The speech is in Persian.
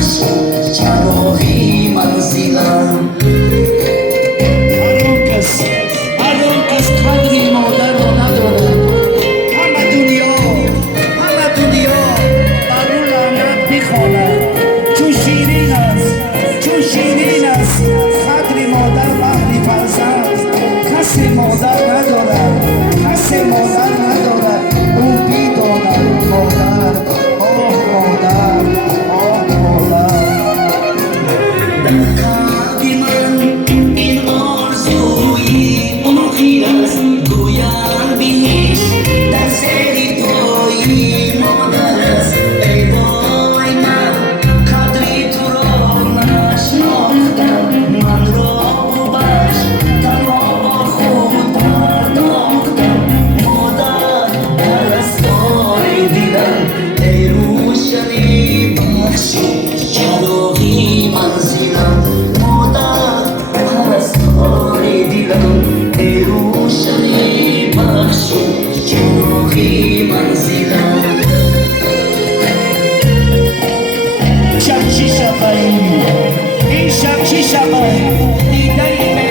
شنوی منزلم هر اون کس قدری مادر رو نداره همه دنیا بر اون لعنت میخواند چون شیرین است قدری مادر بهر فرزند کسی مادر ندارد او میداند مادر آه مادر در قلب من این آرزوی آخر است گویم بهش در زیر پای مادر است ای وای من قدری تو را نشناختم من را ببخش تنها خود پرداختم مادر پرستار دیدم ای روشنی بخش چراغی منزلم مادر پرستار دیدم ای روشنی بخش چراغی منزلم شب چی شبه این شب چی شبه دیده